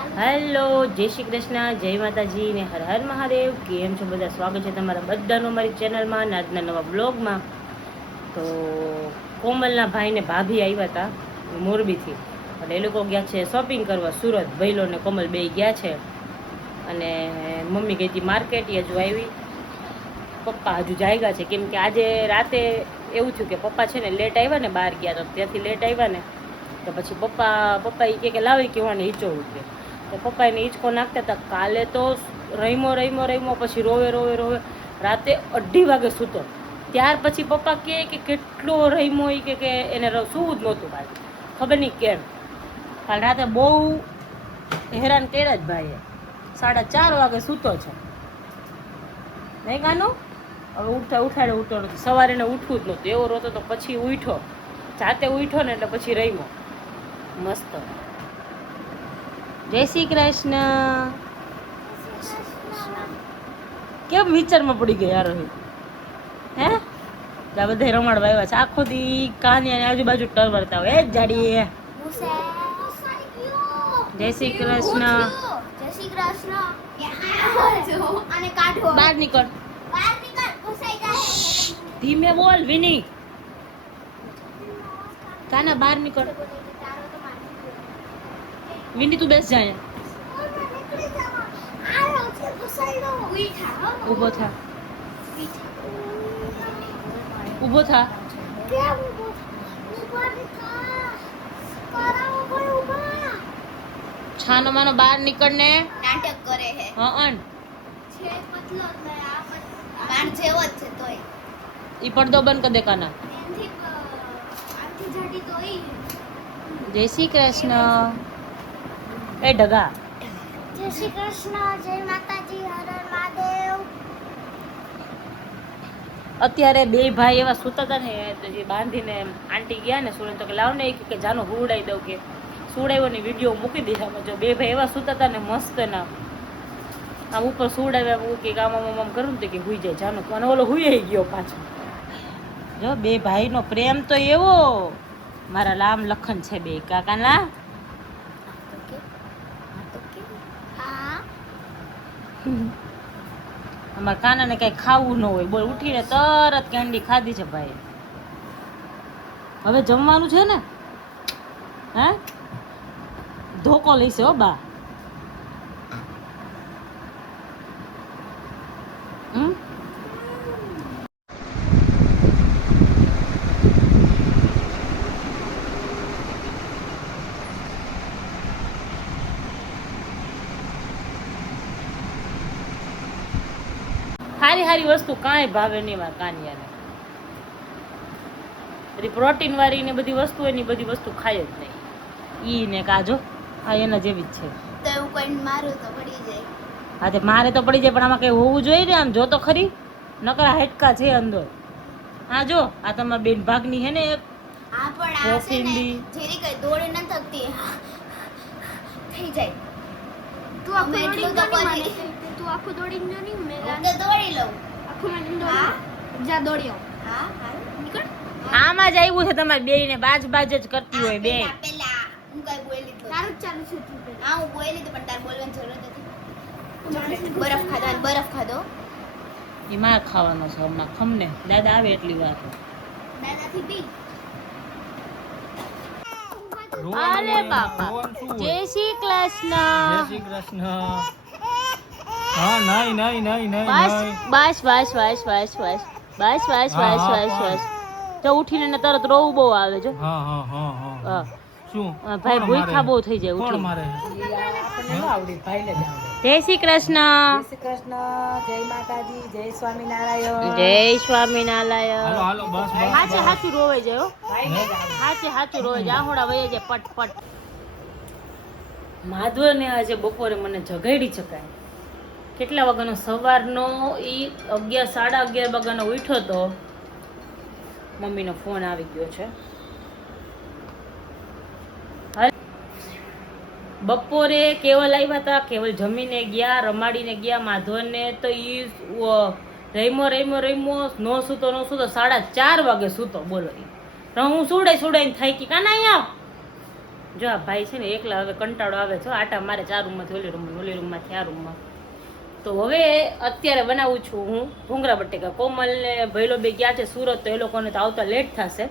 Hello, જય શ્રી કૃષ્ણ, જય માતાજી ને હર હર મહાદેવ. કેમ છો બધા? સ્વાગત છે તમારા બધાનું મારી ચેનલમાં, આજના નવા બ્લોગમાં. તો કોમલના ભાઈ ને ભાભી આવ્યા હતા મોરબીથી, એટલે એ લોકો ગયા છે શોપિંગ કરવા સુરત. ભૈલો ને કોમલ બે ગયા છે, અને મમ્મી ગઈ હતી માર્કેટ. એ હજુ આવી, પપ્પા હજુ જાગ્યા છે, કેમ કે આજે રાતે એવું થયું કે પપ્પા છે ને લેટ આવ્યા ને, બહાર ગયા તો ત્યાંથી લેટ આવ્યા ને, તો પછી પપ્પા એ કે લાવી કે હું ઈચો ઉઠે, તો પપ્પા એને હિંચકો નાખતા હતા. કાલે તો રમ્યો પછી રોવે રાતે 2:30 વાગે સૂતો. ત્યાર પછી પપ્પા કહે કે કેટલો રમ્યો, કે એને સૂવું જ નહોતું ભાઈ, ખબર નહીં કેમ. કાલ રાતે બહુ હેરાન કર્યા જ ભાઈએ. 4:30 વાગે સૂતો છે નહીં કાનો. હવે ઉઠાડે ઉઠતો નથી, સવારે એને ઉઠવું જ નહોતું, એવો રોતો તો પછી ઉઠ્યો, જાતે ઉઠ્યો ને એટલે પછી રમ્યો મસ્ત. જય શ્રી કૃષ્ણ. કેમ વિચારમાં પડી ગયા રોહિત? હે આ બધા રમાડવા આવ્યા છે, આખો દી કાનિયા આજુબાજુ ટરવરતા હોય. જ જાડી. જય શ્રી કૃષ્ણ. જય શ્રી કૃષ્ણ. અને કાઢો બહાર નીકળ. ફસાઈ જાય. ધીમે બોલ વિની. કાના બહાર નીકળ. વિની તું બેસ જાય. ઊભો થા, ઊભો થા. છાનો માનો બહાર નીકળ ને. નાટક કરે હે. હં છે પતલો બાણ જેવો જ છે તોય. ઈ પડદો બંધ કર દે કાના. એનથી આથી જાડી તો ઈ. જય શ્રી કૃષ્ણ. એ ઢગા. જય શ્રી કૃષ્ણ, જય માતાજી, હર હર મહાદેવ. અત્યારે બે ભાઈ એવા સૂતા હતા ને, તો જે બાંધીને આંટી ગયા ને સુરત, તો કે લાવ ને કે જાનો હુવડાઈ દઉં, કે સુવડાવ્યો ને વિડીયો મૂકી દીધા. જો બે ભાઈ એવા સૂતા હતા ને મસ્ત ના, આમ ઉપર સુવડાવ્યા કે આમ કરું ને કે હુઈ જાય જાનો, અને ઓલો હુઈ ગયો પાછો. જો બે ભાઈનો પ્રેમ તો એવો, મારા લામ લખન છે બે કાકાના. અમારા કાનાને કઈ ખાવું ન હોય, બોલ ઉઠીને તરત કેન્ડી ખાધી છે ભાઈ. હવે જમવાનું છે ને, હે ધોકો લઈશે હો બા. સારી વસ્તુ કાંઈ ભાવે નહીં મારા કાનિયાને. બધી પ્રોટીન વાળી ને બધી વસ્તુ, એની બધી વસ્તુ ખાય જ નહીં. ઈ ને કાજો આ એના જેવી જ છે. તો એવું કોઈ મારું તો પડી જાય. હા તે મારે તો પડી જાય, પણ આમાં કઈ હોવું જોઈએ ને. આમ જો તો ખરી, નકરા હેટકા છે અંદર. હા જો આ તમારા બેન ભાગની હે ને એક. હા પણ આ છે ને જેરી કઈ દોડી ન થકતી થઈ જાય. તું આખું દોડી તો કરી. તું આખું દોડી ન જોની મે તો દોડી લઉં આખું મે દોડી. જા દોડ્યો. હા નીકળ. આમાં જ આવ્યું છે તમારે બે ને બાજ જ કરતી હોય બે. પેલા હું કઈ બોલી તો તારું ચાલુ છે તું પેલા. હા હું બોલી તો પણ તાર બોલવાની જરૂર નથી. બરફ ખાધો. એ માર ખાવાનો છે હમણાં, ખમને દાદા આવે એટલી વાર. દાદાથી બી. અરે બાપા, જય શ્રી કૃષ્ણ. જય શ્રી કૃષ્ણ. હા નહીં બસ. તો ઉઠીને ને તરત રોવું બહુ આવે છે. હા શું ભાઈ ભૂખા બહુ થઈ જાય કોણ ઉઠી. મારે? જય શ્રી કૃષ્ણ. જય માતાજી, જય સ્વામિનારાયણ. જય સ્વામિનારાયણ. હાલો બસ હાચું રોવાઈ જાય હો. હાચું રોવાઈ જાય. આહોડા વહી જાય પટ. માધવ ને આજે બપોરે મને જગાડી શકાય. કેટલા વાગ્યાનો? સવારનો ઈ 11:30 વાગ્યાનો ઉઠ્યો તો મમ્મીનો ફોન આવી ગયો છે. બપોરે કેવલ આવ્યા હતા, કેવલ જમીને ગયા, રમાડીને ગયા માધવને. તો ઈ રમ્યો નો સૂતો 4:30 વાગે સૂતો. બોલો, હું સુડાઈને થાકી. કાના અહીંયા જો આ ભાઈ છે ને એકલા હવે કંટાળો આવે છે આટા મારે 4 રૂમમાંથી ઓલી રૂમમાંથી આ રૂમમાં. તો હવે અત્યારે બનાવું છું હું ભૂંગળા બટેકા. કોમલ ને ભૈલો બે ગયા છે સુરત, તો એ લોકોને તો આવતા લેટ થશે.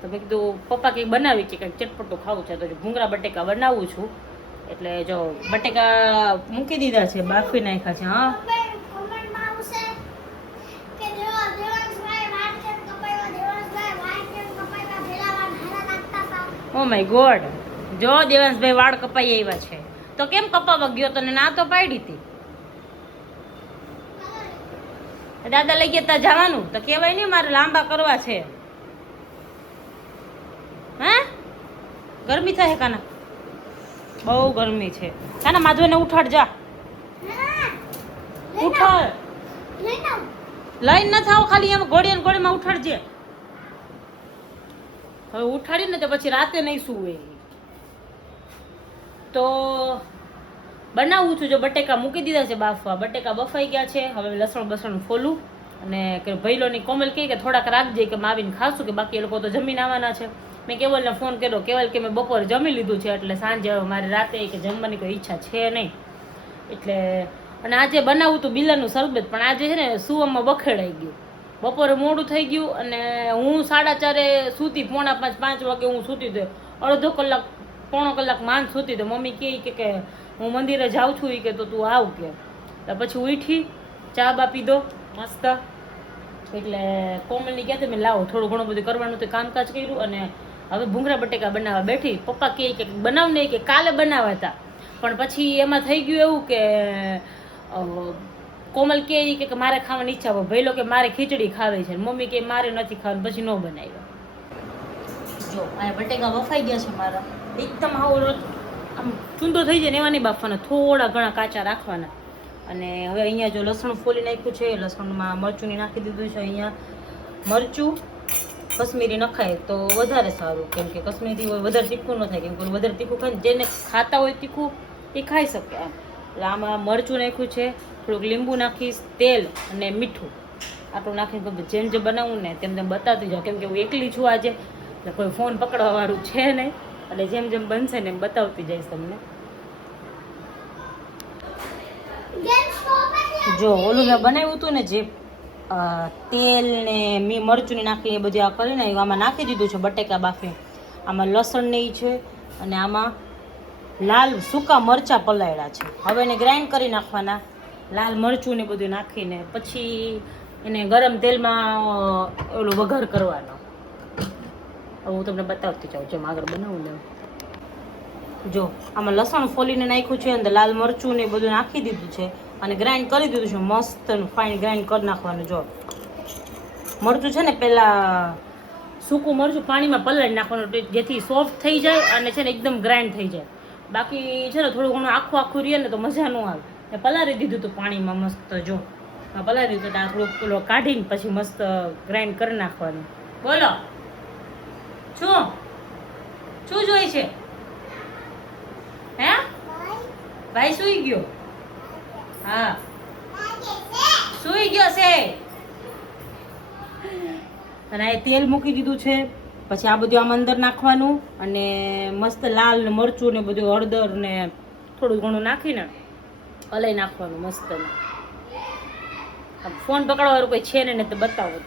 તો મેં કીધું પપ્પા કંઈક બનાવી કે કંઈક ચટપટું ખાવું છે, તો ભૂંગળા બટેકા બનાવું છું. એટલે જો બટેકા મૂકી દીધા છે, બાફી નાખ્યા છે. હા કોમેન્ટમાં આવશે કે દેવાંશભાઈ વાત કેમ કપાવ્યા, દેવાંશભાઈ વાત કેમ કપાવ્યા, પેલા વાત હારા લાગતા હતા. ઓ માય ગોડ, જો દેવાંશભાઈ વાળ કપાઈ આવ્યા છે, તો કેમ કપાવા ગયો તને? ના તો પાડી હતી. દાદા લઈ ગયા તા જવાનું તો કહેવાય નહીં મારે લાંબા કરવા છે. હા ગરમી થાય કાના, બહુ ગરમી છે. કાના માધવને ઉઠાડ, જા ઉઠાડ. લઈને ન થાવ, ખાલી એમ ઘોડીએ ઘોડીમાં ઉઠાડજે. હવે ઉઠાડીને તો પછી રાતે નહીં સૂવે. તો બનાવું છું. જો બટેકા મૂકી દીધા છે બાફવા, બટેકા બફાઈ ગયા છે. હવે લસણ બસણ ફોલું અને કે ભૈલોની કોમલ કહે કે થોડાક રાખજે કે આવીને ખાશું, કે બાકી એ લોકો તો જમીન આવવાના છે. મેં કેવલને ફોન કર્યો, કેવલ કે મેં બપોરે જમી લીધું છે, એટલે સાંજે મારે રાતે કે જમવાની કોઈ ઈચ્છા છે નહીં. એટલે અને આજે બનાવું તો બિલાનું શરબત, પણ આજે છે ને સુવામાં બખેડાઈ ગયું. બપોરે મોડું થઈ ગયું અને હું 4:30 સૂતી, 4:45 5 વાગે હું સૂતી. તો અડધો કલાક પોણો કલાક માંડ સૂતી. તો મમ્મી કહે કે હું મંદિરે જાઉં છું, કે તો તું આવ કે. તો પછી ઉઠી, ચા બા પીધો મસ્ત. એટલે કોમલની કહેતી મેં લાવો થોડું ઘણું બધું કરવાનું તો કામકાજ કર્યું અને હવે ભૂંગળા બટેકા બનાવવા બેઠી. પપ્પા કહે કે બનાવ નહીં, કે કાલે બનાવ્યા હતા, પણ પછી એમાં થઈ ગયું એવું કે કોમલ કહે કે મારે ખાવાની ઈચ્છા હોય, ભૈલો કે મારે ખીચડી ખાવી છે, મમ્મી કે મારે નથી ખાવાની, પછી ન બનાવ્યા. જો આ બટેકા બફાઈ ગયા છે મારા, એકદમ આમ ચૂંદો થઈ જાય ને એવા નહીં બાફવાના, થોડા ઘણા કાચા રાખવાના. અને હવે અહીંયા જો લસણ ફોલી નાખ્યું છે, લસણમાં મરચું નાખી દીધું છે. અહીંયા મરચું કશ્મીરી નખાય તો વધારે સારું, કેમ કે કશ્મીરી હોય વધારે તીખું ન થાય, કેમ કે વધારે તીખું ખાય જેને ખાતા હોય તીખું એ ખાઈ શકે. એટલે આમાં મરચું નાખ્યું છે, થોડુંક લીંબુ નાખીશ, તેલ અને મીઠું આટલું નાખીને જેમ જેમ બનાવું ને તેમ તેમ બતાવતી જાઉં, કેમ કે હું એકલી છું આજે, એટલે કોઈ ફોન પકડવા વાળું છે નહીં. એટલે જેમ જેમ બનશે ને એમ બતાવતી જઈશ તમને. જો ઓલું મેં બનાવ્યું હતું ને જે તેલ ને મરચું નાખીને બધું આ કરીને આમાં નાખી દીધું છે બટેકા બાફી. આમાં લસણ ને છે અને આમાં લાલ સૂકા મરચાં પલાળ્યા છે. હવે એને ગ્રાઇન્ડ કરી નાખવાના, લાલ મરચું ને બધું નાખીને પછી એને ગરમ તેલમાં ઓલું વઘાર કરવાનો. હવે હું તમને બતાવતી જાઉં જેમ આગળ બનાવું ને. જો આમાં લસણ ફોલીને નાખ્યું છે, અંદર લાલ મરચું ને બધું નાખી દીધું છે અને ગ્રાઇન્ડ કરી દીધું છે મસ્ત ફાઇન ગ્રાઇન્ડ કરી નાખવાનું. જો મરચું છે ને પહેલાં સૂકું મરચું પાણીમાં પલાળી નાખવાનું, જેથી સોફ્ટ થઈ જાય અને છે ને એકદમ ગ્રાઇન્ડ થઈ જાય. બાકી છે ને થોડું ઘણું આખું રહે ને તો મજા ન આવે. મેં પલાળી દીધું હતું પાણીમાં મસ્ત. જો પલાળી દીધું તો આ થોડુંક પેલો કાઢીને પછી મસ્ત ગ્રાઇન્ડ કરી નાખવાનું. બોલો શું જોઈએ છે? હે ભાઈ સુઈ ગયો? હા સુઈ ગયો છે. અને આ તેલ મૂકી દીધું છે, પછી આ બધું આમ અંદર નાખવાનું અને મસ્ત લાલ ને મરચું ને બધું હળદર ને થોડું ઘણું નાખીને હલાઈ નાખવાનું મસ્ત. ફોન પકડવાનું કોઈ છે ને તો બતાવો.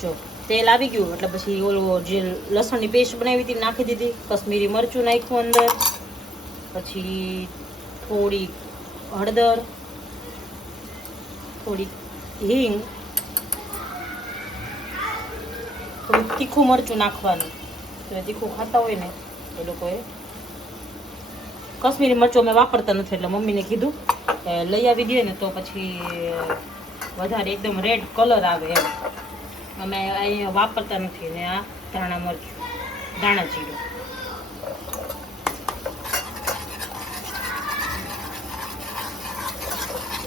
જો તેલ આવી ગયું એટલે પછી ઓલું જે લસણની પેસ્ટ બનાવી હતી નાખી દીધી, કશ્મીરી મરચું નાખ્યું અંદર, પછી થોડી હળદર, થોડી હિંગ, થોડું તીખું મરચું નાખવાનું. એટલે તીખું ખાતા હોય ને એ લોકોએ. કશ્મીરી મરચું અમે વાપરતા નથી એટલે મમ્મીને કીધું લઈ આવી દઈએ ને તો પછી વધારે એકદમ રેડ કલર આવે એમ. અમે અહીંયા વાપરતા નથી. ને આ ધાણા મરચું, ધાણા જીરું.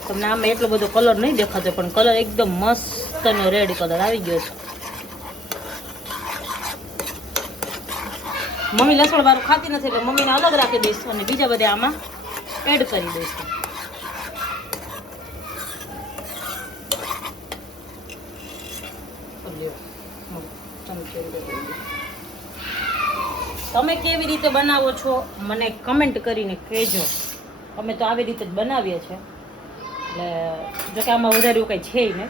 તમને આમાં એટલો બધો કલર નહીં દેખાતો, પણ કલર એકદમ મસ્તનો રેડ કલર આવી ગયો છે. મમ્મી લસણ વાળું ખાતી નથી એટલે મમ્મીને અલગ રાખી દઈશું અને બીજા બધા આમાં એડ કરી દઈશું. તમે કેવી રીતે બનાવો છો મને કમેન્ટ કરીને કહેજો. અમે તો આવી રીતે જ બનાવીએ છીએ, એટલે જોકે આમાં વધારે એવું કંઈ છે નહીં,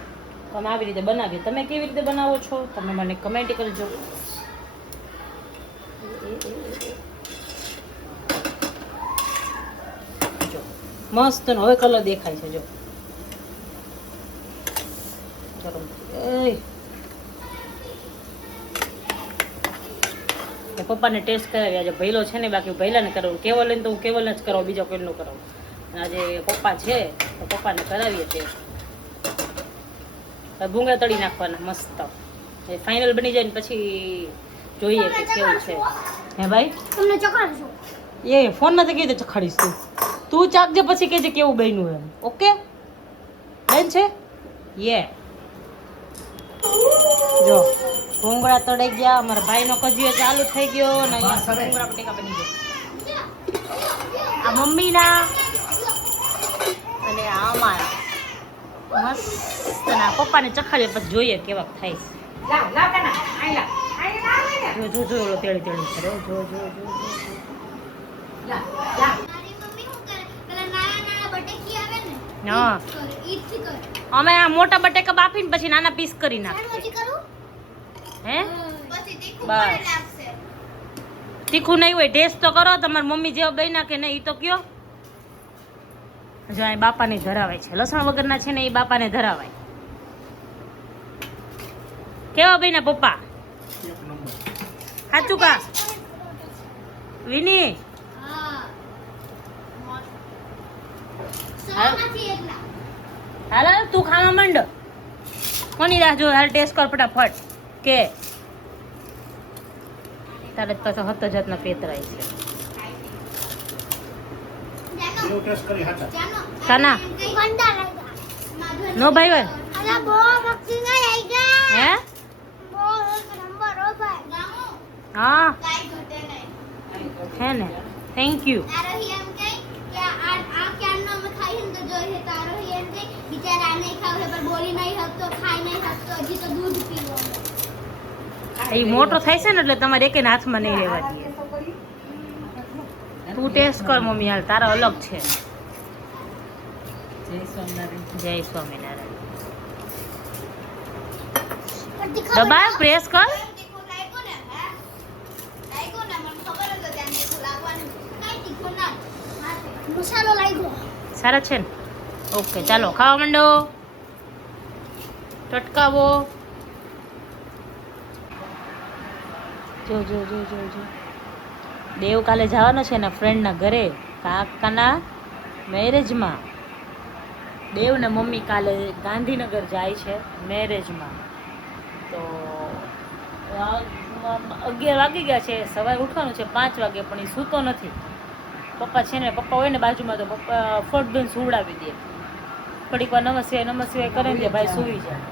તો અમે આવી રીતે બનાવીએ. તમે કેવી રીતે બનાવો છો તમે મને કમેન્ટ કરજો. જો મસ્ત હવે કલર દેખાય છે. જો ચલો પપ્પાને ટેસ્ટ કરાવી. આજે ભૈલો છે ને, બાકી ભૈલાને કરાવું. કેવલ લઈને તો હું કેવલને જ કરાવું, બીજા કોઈનું કરાવું. આજે પપ્પા છે તો પપ્પાને કરાવીએ ટેસ્ટ. ભૂંગળા તળી નાખવાના મસ્ત. એ ફાઇનલ બની જાય ને પછી જોઈએ કે કેવું છે. હે ભાઈ તમને ચખાડશું. એ ફોનમાં તો કેવી રીતે ચખાડીશ તું ચાખજે પછી કહેજે કેવું બન્યું એમ. ઓકે બેન છે યે. જો ભૂંગળા તળાઈ ગયા, અમારા ભાઈનો કજિયો ચાલુ થઈ ગયો ને અહીંયા ભૂંગળા બટેકા બની ગયા. આ મમ્મીના અને આ અમારા મસ્ત ના પપ્પાને ચખાડીએ પછી જોઈએ કેવા થાય છે. જો જો જો ઓલો તેડી તેડી કરે. જો જો જો મારી મમ્મી શું કરે, પેલા નાના બટેકી આવે ને હા ઈથી કરે. અમે આ મોટા બટેકા બાફીને પછી નાના પીસ કરી નાખીએ. પછી કરું હે પછી તીખું બસ. પડે લાગશે. તીખું નહીં હોય, ટેસ્ટ તો કરો. તમારી મમ્મી જેવા બન્યા કે નહીં એ તો કયો. જો અહીં બાપાને ધરાવાય છે, લસણ વગરના છે ને એ બાપાને ધરાવાય. કેવા બન્યા પપ્પા? સાચું કા વિની? હા હા. નથી એટલા. હાલ હાલ તું ખાવા માંડ. કોની રાહ જો? હાલ ટેસ્ટ કર ફટાફટ. કે તારે પાછો હત જાતના પેતરાય છે. જાનો કાના ગંદા લાગ્યા. નો ભાઈ હોય અલા બહુ મક્સી ના લાગ્યા. હે? બહુ એક નંબર હો ભાઈ. ગામો હા કાઈ ઘટે નહીં. હે ને. Thank you. તારો હી એમ કહે કે આ ક્યારનો અમે ખાઈ ને તો જોઈએ. તારો હી એમ કહે બિચારા આ નહીં ખાવ પણ બોલી નહીં શકતો, ખાઈ નહીં શકતો, હજી તો દૂધ પીવો. એ મોટો થાય છે ને એટલે તમારે એક હાથમાં નહીં રહેવા દે. તું ટેસ્ટ કર મમ્મી હાલ, તારો અલગ છે. જય સ્વામિનારાયણ. દબાવ પ્રેસ કર. તીખું લાગ્યું ને? હે લાગ્યું ને? મને ખબર જ હતી આને તીખું લાગવાનું. કાઈ તીખું ના મસાલો લાગ્યો. સારા છે ને? ઓકે ચાલો ખાવા માંડો. ટટકાવો. જો જો જો જો જો દેવ કાલે જવાનો છે એના ફ્રેન્ડના ઘરે કાકાના મેરેજમાં. દેવ ને મમ્મી કાલે ગાંધીનગર જાય છે મેરેજમાં. તો 11 વાગી ગયા છે, સવારે ઉઠવાનું છે 5 વાગે, પણ એ સૂતો નથી. પપ્પા છે ને, પપ્પા હોય ને બાજુમાં તો પપ્પા ફટ દઈને સુવડાવી દે. થોડીક વાર નમસ્તે કરે ને ભાઈ સૂઈ જાય.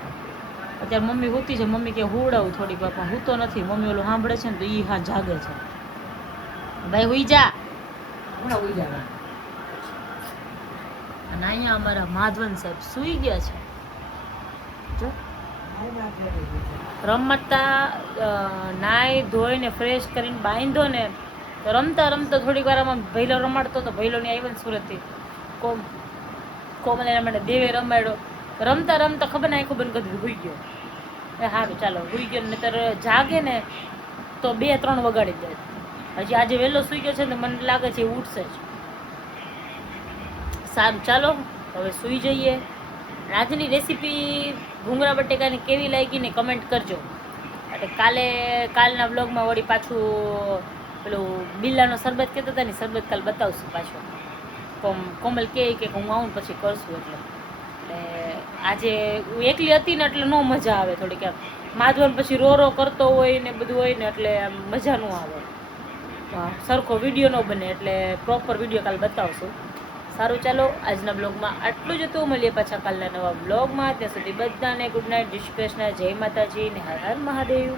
અત્યારે મમ્મી હોતી છે, મમ્મી કે હુવડાવું થોડીક વાર, પણ હૂતો નથી. મમ્મી ઓલું સાંભળે છે ને તો એ હા જાગે છે. ભાઈ હુઈ જા. અને અહીંયા અમારા માધવન સાહેબ સૂઈ ગયા છે. જો રમતા નાઈ ધોઈને ફ્રેશ કરીને બાંધો ને તો રમતા રમતા થોડીક વાર આમાં ભૈલો રમાડતો તો ભૈલોની આવી ને સુરતથી કોમલ એના માટે દેવે રમાડ્યો. રમતા રમતા ખબર ના આખું બંધ કરી હુઈ ગયો. સારું ચાલો હુઈ ગયો. નહીતર જાગે ને તો 2-3 વગાડી દે. હજી આજે વહેલો સૂઈ ગયો છે ને મને લાગે છે ઉઠશે જ. સારું ચાલો હવે સૂઈ જઈએ. આજની રેસીપી ભૂંગળા બટેકાની કેવી લાગી ને કમેન્ટ કરજો. એટલે કાલના બ્લોગમાં વળી પાછું પેલું બિલ્લાનો શરબત કહેતા હતા ને, શરબત કાલ બતાવશું પાછું. કોમલ કહે કે હું આવું ને પછી કરશું. એટલે આજે હું એકલી હતી ને એટલે ન મજા આવે. થોડીક આમ માધવન પછી રો કરતો હોય ને બધું હોય ને એટલે આમ મજા ન આવે. સરખો વિડીયો ન બને એટલે પ્રોપર વિડીયો કાલ બતાવશું. સારું ચાલો આજના બ્લોગમાં આટલું જ હતું. મળીએ પાછા કાલના નવા બ્લોગમાં. ત્યાં સુધી બધાને ગુડ નાઇટ, જય શ્રી કૃષ્ણ, જય માતાજી ને હર હર મહાદેવ.